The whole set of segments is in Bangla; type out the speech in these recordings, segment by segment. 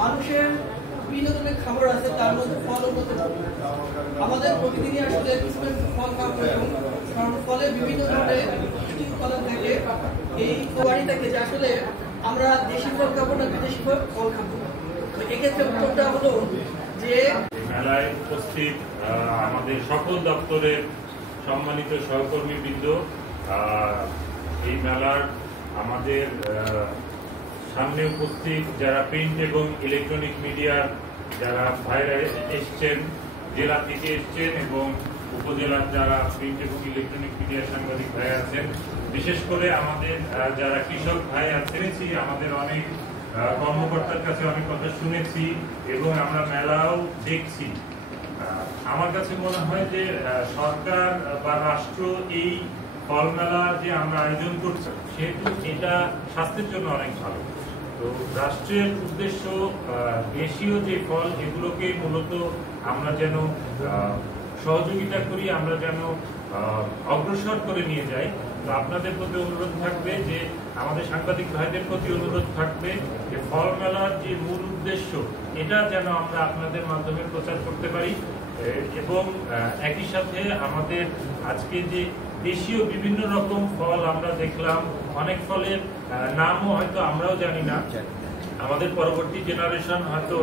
মানুষের বিনোদনের খাবার আছে, তার মধ্যে ফল মধ্যে আমাদের প্রতিদিনই আসলে ফল খাওয়া প্রয়োজন, কারণ ফলে বিভিন্ন ধরনের উৎপাদন থাকে। এই বাড়ি থাকে যে আসলে আমরা দেশি ফল খাবো না বিদেশি ফল খাবো। তো এক্ষেত্রে উত্তরটা হলো যে মেলায় উপস্থিত আমাদের সকল দপ্তরের সম্মানিত সহকর্মীবৃন্দ, এই মেলার আমাদের সামনে উপস্থিত যারা প্রিন্ট এবং ইলেকট্রনিক মিডিয়ার যারা ভাইরা এসছেন, জেলা থেকে এসছেন এবং উপজেলার যারা প্রিন্ট এবং ইলেকট্রনিক মিডিয়ার সাংবাদিক ভাই আছেন, বিশেষ করে আমাদের যারা কৃষক ভাই আছেন, আমাদের অনেক কর্মকর্তার কাছে অনেক কথা শুনেছি এবং আমরা মেলাও দেখছি। আমার কাছে মনে হয় যে সরকার বা রাষ্ট্র এই ফল মেলা যে আমরা আয়োজন করছি সেহেতু এটা স্বাস্থ্যের জন্য অনেক ভালো। তো রাষ্ট্রের উদ্দেশ্য দেশীয় যে ফল এগুলোকে মূলত আমরা যেন সহযোগিতা করি, আমরা যেন অগ্রসর করে নিয়ে যাই। তো আপনাদের প্রতি অনুরোধ থাকবে যে আমাদের সাংবাদিক ভাইদের প্রতি অনুরোধ থাকবে যে ফল মেলার যে মূল উদ্দেশ্য এটা যেন আমরা আপনাদের মাধ্যমে প্রচার করতে পারি এবং একই সাথে আমাদের আজকে যে দেশীয় বিভিন্ন রকম ফল আমরা দেখলাম, অনেক ফলের নামও হয়তো আমরাও জানি না, আমাদের পরবর্তী জেনারেশন হয়তো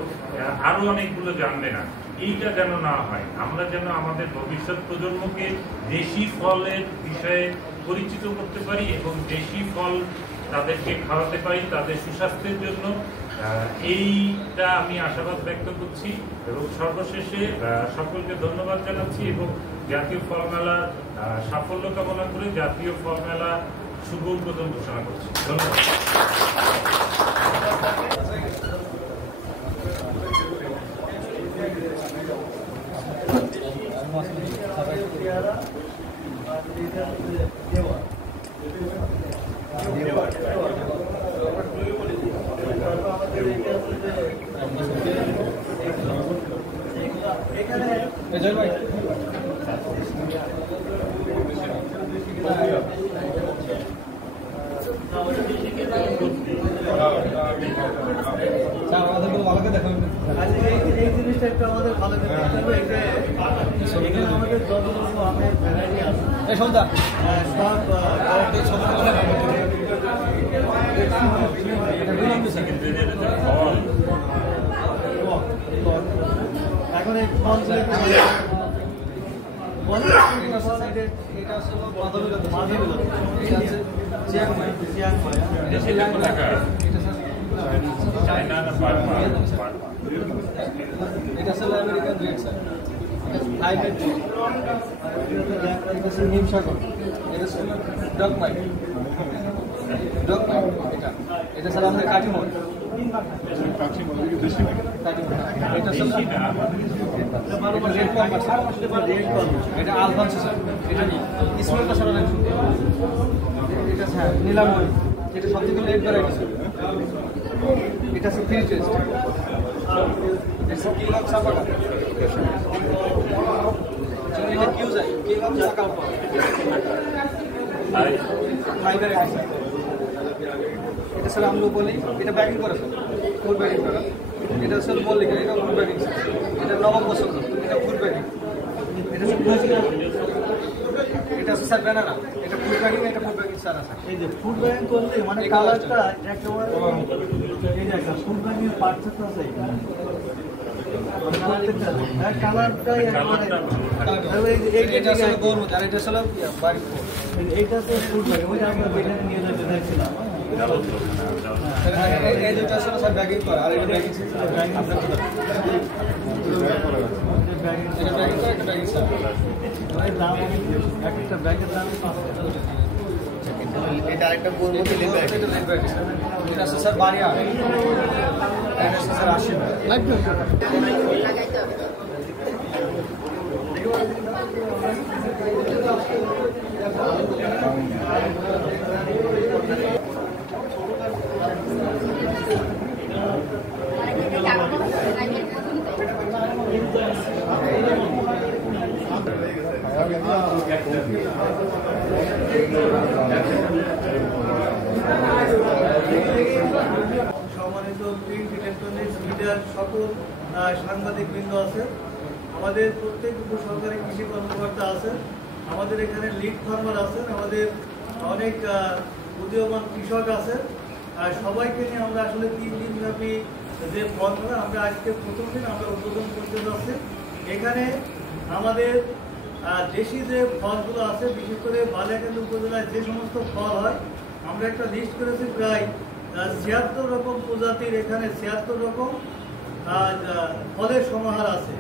আরো অনেকগুলো জানবে না। এইটা যেন না হয়, আমরা যেন আমাদের ভবিষ্যৎ প্রজন্মকে দেশি ফলের বিষয়ে পরিচিত করতে পারি এবং দেশি ফল তাদেরকে খাওয়াতে পারি তাদের সুস্বাস্থ্যের জন্য। এইটা আমি আশাবাদ ব্যক্ত করছি এবং সর্বশেষে সকলকে ধন্যবাদ জানাচ্ছি এবং জাতীয় ফল মেলার সাফল্য কামনা করে জাতীয় ফল মেলা শুভ উদ্বোধন ঘোষণা করছি। ধন্যবাদ। এই জিনিসটা একটু আমাদের ভালো আমাদের যত আমাদের ভ্যারাইটি আছে সব এখন এই ফল এটা হলো আমেরিকান রেড স্যার, হাইব্রিড এটা হচ্ছে হিমসাগর, এটা হচ্ছে ডগ মাইট, এটা স্যার আমাদের কাটিমন, এটা আলফান্সো স্যার, এটা স্মেলটা স্যার অনেক সুন্দর, এটা স্যার নীলাম্বরী, যেটা সব থেকে লেট ভ্যারাইটি স্যার, এটা হচ্ছে ফ্রি টেস্ট, কিং অফ সাপাকা, এটা কিউ যায় কিং অফ সাকালপা, ফাইবার স্যার, এটা স্যার আমরা বলি এটা ব্যাকিং করা স্যার, ফুড ব্যাকিং করা, এটা স্যার মল্লিকা, এটা ফুড ব্যাকিং স্যার, এটা নবম পছন্দ, এটা ফুড ব্যাকিং, এটা স্যার এটা স্যার ব্যানানা, এটা ফুড ব্যাকিং, এটা ফুড ব্যাকিং স্যার আছে। এই যে ফুড ব্যাকিং করলে মানে কালারটা একেবারে এই যে ফুড ব্যাকিং পার্থক্য আছে, কালারটাই এইটা আসলে গরম, আর এটা আসলে বাড়ি, এইটা তো ফুড ব্যাকিং, ওইটা আমরা বেখানে নিয়ে যেতে দেখছিলাম। এই দুটো আসলে সব ব্যাগিং করা, আর এটা ব্যাগিং এটা ব্যাগিং করা, একটা ব্যাগিং স্যার, দাম একটা ব্যাগের দাম 500 টাকা। এটা আরেকটা বলবো কি লেগ ব্যাগ, এটা লেগ ব্যাগ স্যার, এটা আছে স্যার বাড়িয়া, এটা আছে স্যার 80 লাইভ লাগাইতে হবে। সম্মানিত প্রিন্ট ইলেকট্রনিক্স মিডিয়ার সকল সাংবাদিক বৃন্দ আছে, আমাদের প্রত্যেক উপসহকারী কৃষি কর্মকর্তা আছে, আমাদের এখানে লিড ফার্মার আছেন, আমাদের অনেক উদীয়মান কৃষক আছে। আর সবাইকে নিয়ে আমরা আসলে 3 দিন ব্যাপী যে ফল মেলা, আমরা আজকে প্রথম দিন আমরা উদ্বোধন করতে যাচ্ছি। এখানে আমাদের দেশি যে ফলগুলো আছে, বিশেষ করে বালিয়াকান্দি উপজেলায় যে সমস্ত ফল হয়, আমরা একটা লিস্ট করেছি প্রায় 76 রকম প্রজাতির, এখানে 76 রকম ফলের সমাহার আছে।